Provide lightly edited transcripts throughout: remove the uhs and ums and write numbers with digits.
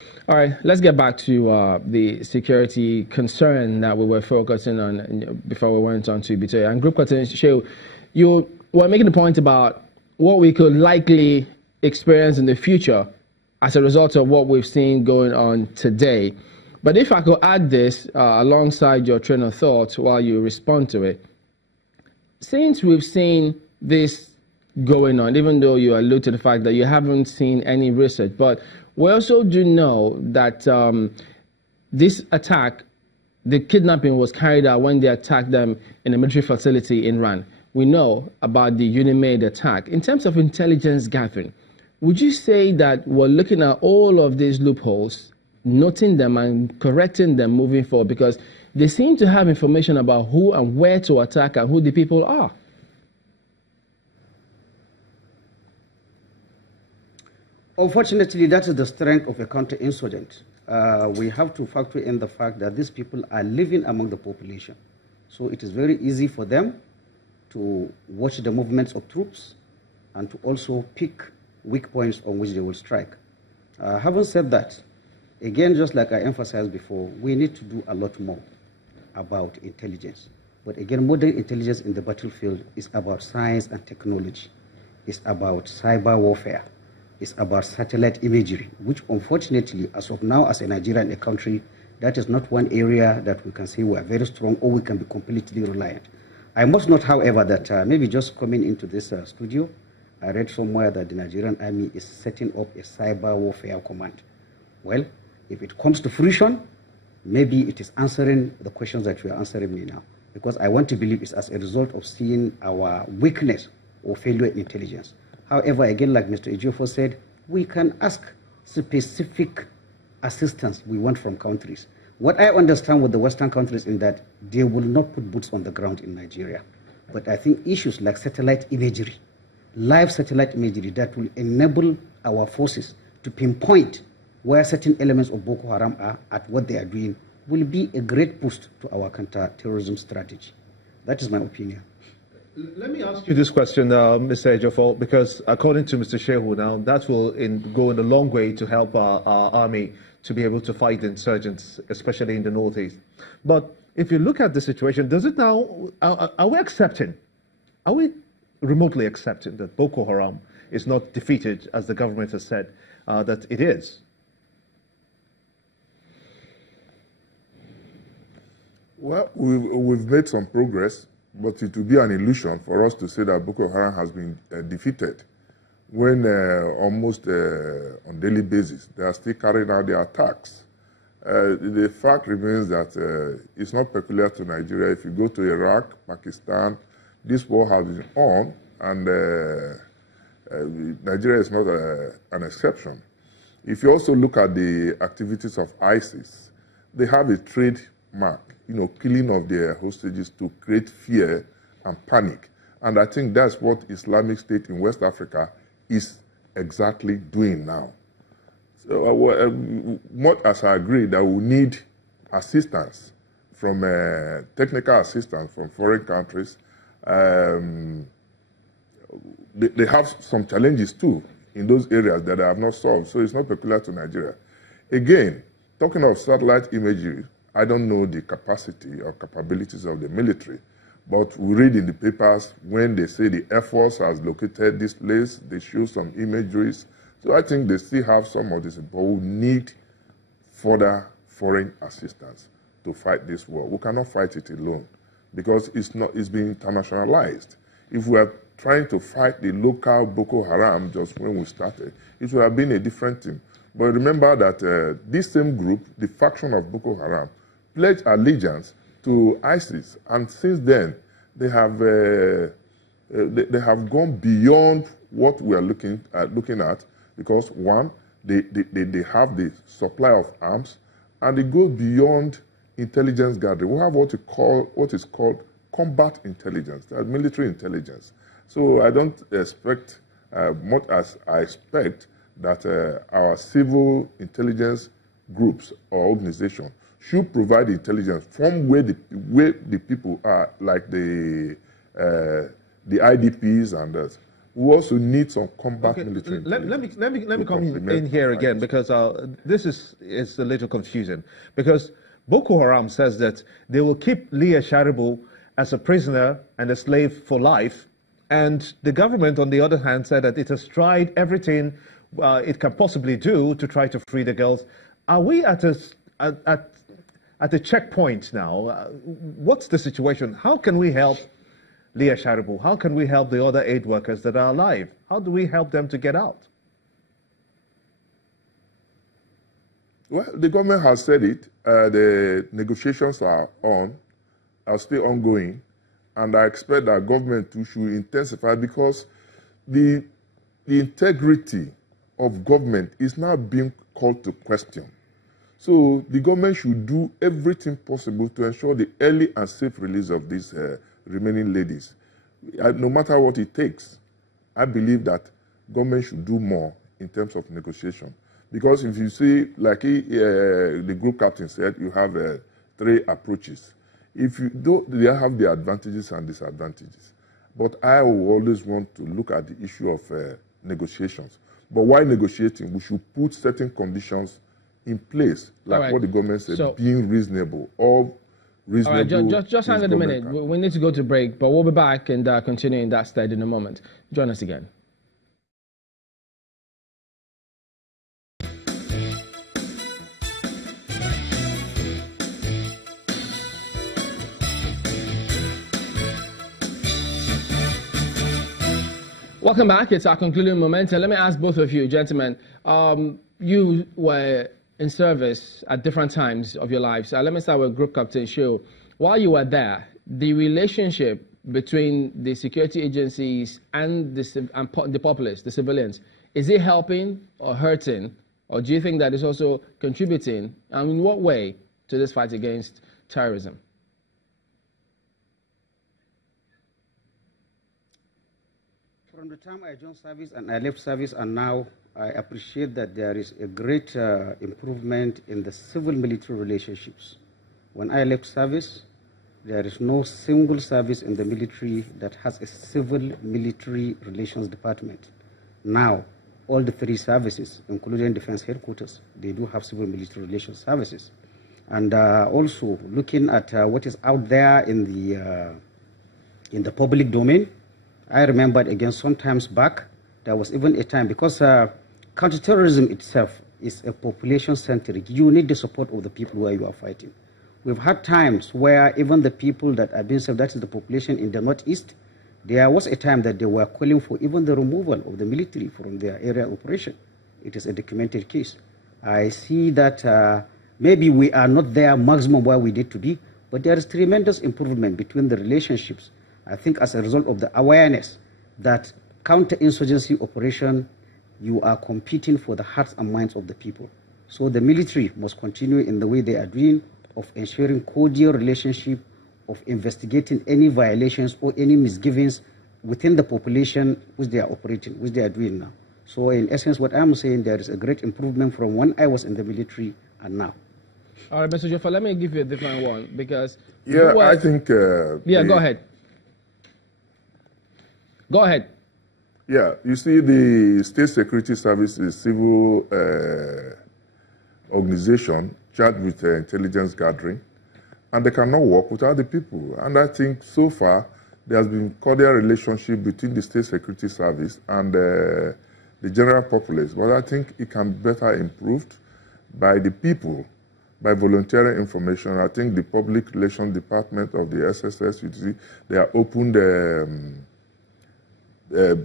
All right, let's get back to the security concern that we were focusing on before we went on to Bt. And Group Captain Shehu, you were making a point about what we could likely experience in the future as a result of what we've seen going on today. But if I could add this alongside your train of thought while you respond to it, since we've seen this going on, even though you allude to the fact that you haven't seen any research, but we also do know that this attack, the kidnapping was carried out when they attacked them in a military facility in Iran. We know about the Unimade attack. In terms of intelligence gathering, would you say that we're looking at all of these loopholes, noting them and correcting them moving forward? Because they seem to have information about who and where to attack and who the people are. Unfortunately, that is the strength of a counterinsurgent. We have to factor in the fact that these people are living among the population. So it is very easy for them to watch the movements of troops and to also pick weak points on which they will strike. Having said that, again, just like I emphasized before, we need to do a lot more about intelligence. But again, modern intelligence in the battlefield is about science and technology. It's about cyber warfare. It's about satellite imagery, which unfortunately, as of now, as a Nigerian country, that is not one area that we can say we are very strong or we can be completely reliant. I must note, however, that maybe just coming into this studio, I read somewhere that the Nigerian army is setting up a cyber warfare command. Well, if it comes to fruition, maybe it is answering the questions that you are answering me now. Because I want to believe it's as a result of seeing our weakness or failure in intelligence. However, again, like Mr. Ejiofor said, we can ask specific assistance we want from countries. What I understand with the Western countries is that they will not put boots on the ground in Nigeria. But I think issues like satellite imagery, live satellite imagery that will enable our forces to pinpoint where certain elements of Boko Haram are at what they are doing will be a great boost to our counter-terrorism strategy. That is my opinion. Let me ask you this question, Mr. Ejiofor, because according to Mr. Shehu now, that will go in a long way to help our army to be able to fight the insurgents, especially in the northeast. But if you look at the situation, does it now, are we remotely accepting that Boko Haram is not defeated, as the government has said that it is? Well, we've made some progress, but it would be an illusion for us to say that Boko Haram has been defeated when almost on daily basis they are still carrying out their attacks. The fact remains that it's not peculiar to Nigeria. If you go to Iraq, Pakistan, this war has been on, and Nigeria is not an exception. If you also look at the activities of ISIS, they have a trademark, killing of their hostages to create fear and panic. And I think that's what Islamic State in West Africa is exactly doing now. So much as I agree that we need assistance from technical assistance from foreign countries, they have some challenges too in those areas that they have not solved. So it's not peculiar to Nigeria. Again, talking of satellite imagery, I don't know the capacity or capabilities of the military, but we read in the papers when they say the Air Force has located this place, they show some imageries. So I think they still have some of this, but we need further foreign assistance to fight this war. We cannot fight it alone because it's being internationalized. If we are trying to fight the local Boko Haram just when we started, it would have been a different thing. But remember that this same group, the faction of Boko Haram, pledged allegiance to ISIS, and since then they have gone beyond what we are looking at, because one, they have the supply of arms, and they go beyond intelligence gathering. We have what is called combat intelligence, that's military intelligence. So I don't expect much as I expect that our civil intelligence groups or organizations should provide intelligence from where the people are, like the IDPs and others. We also need some combat Okay, military. let me come in here again, because this is a little confusing. Because Boko Haram says that they will keep Leah Sharibu as a prisoner and a slave for life, and the government, on the other hand, said that it has tried everything it can possibly do to try to free the girls. Are we at a checkpoint now? What's the situation? How can we help Leah Sharibu? How can we help the other aid workers that are alive? How do we help them to get out? Well, the government has said it. The negotiations are still ongoing, and I expect that government too should intensify, because the integrity of government is now being called to question. So the government should do everything possible to ensure the early and safe release of these remaining ladies. No matter what it takes, I believe that government should do more in terms of negotiation. Because if you see, like the group captain said, you have 3 approaches. If you do, they have the advantages and disadvantages. But I will always want to look at the issue of negotiations. But while negotiating, we should put certain conditions in place, like what the government said, so, being reasonable. All right, just hang on a minute. We need to go to break, but we'll be back and continue in that stage in a moment. Join us again. Welcome back. It's our concluding moment. And let me ask both of you, gentlemen. You were in service at different times of your lives. Let me start with Group Captain Shehu. While you were there, the relationship between the security agencies and the populace, the civilians, is it helping or hurting? Or do you think that it's also contributing, and in what way, to this fight against terrorism? From the time I joined service and I left service and now, I appreciate that there is a great improvement in the civil-military relationships. When I left service, there is no single service in the military that has a civil-military relations department. Now, all the 3 services, including Defense Headquarters, they do have civil-military relations services. And also, looking at what is out there in the public domain, I remembered again sometimes back, there was even a time, because counterterrorism itself is a population-centric. You need the support of the people where you are fighting. We've had times where even the people that are being served, that is the population in the Northeast, there was a time that they were calling for even the removal of the military from their area of operation. It is a documented case. I see that maybe we are not there maximum where we need to be, but there is tremendous improvement between the relationships. I think as a result of the awareness that counterinsurgency operation, you are competing for the hearts and minds of the people. So the military must continue in the way they are doing, of ensuring cordial relationship, of investigating any violations or any misgivings within the population which they are operating, which they are doing now. So in essence, what I'm saying, there is a great improvement from when I was in the military and now. All right, Mr. Joffa, let me give you a different one, because... Yeah, I think... go ahead. Go ahead. Yeah, you see, the State Security Service is a civil organization charged with intelligence gathering, and they cannot work without the people. And I think so far there has been cordial relationship between the State Security Service and the general populace. But I think it can be better improved by the people, by volunteering information. I think the Public Relations Department of the SSS, you see, they are opened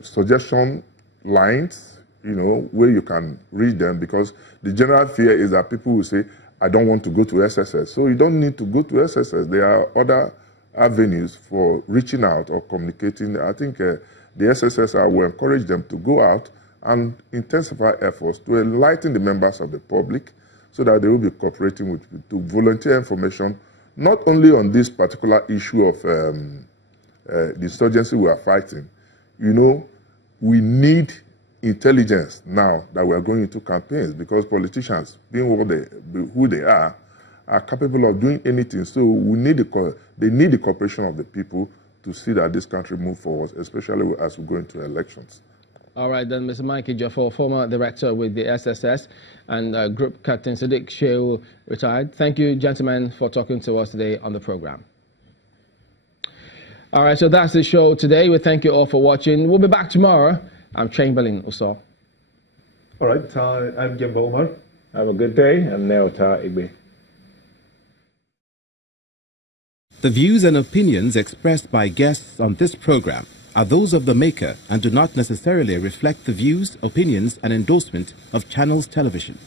suggestion lines, you know, where you can read them, because the general fear is that people will say, I don't want to go to SSS. So you don't need to go to SSS. There are other avenues for reaching out or communicating. I think the SSS will encourage them to go out and intensify efforts to enlighten the members of the public so that they will be cooperating with people to volunteer information, not only on this particular issue of the insurgency we are fighting. You know, we need intelligence now that we are going into campaigns, because politicians, being who they are capable of doing anything. So we need they need the cooperation of the people to see that this country move forward, especially as we go into elections. All right, then, Mr. Mike Ejiofor, former director with the SSS, and Group Captain Sadiq Shehu, retired. Thank you, gentlemen, for talking to us today on the program. All right, so that's the show today. We thank you all for watching. We'll be back tomorrow. I'm Chamberlain Uso. All right, I'm Gemba Omar. Have a good day, and Neota Igbe. The views and opinions expressed by guests on this program are those of the maker and do not necessarily reflect the views, opinions, and endorsement of Channels Television.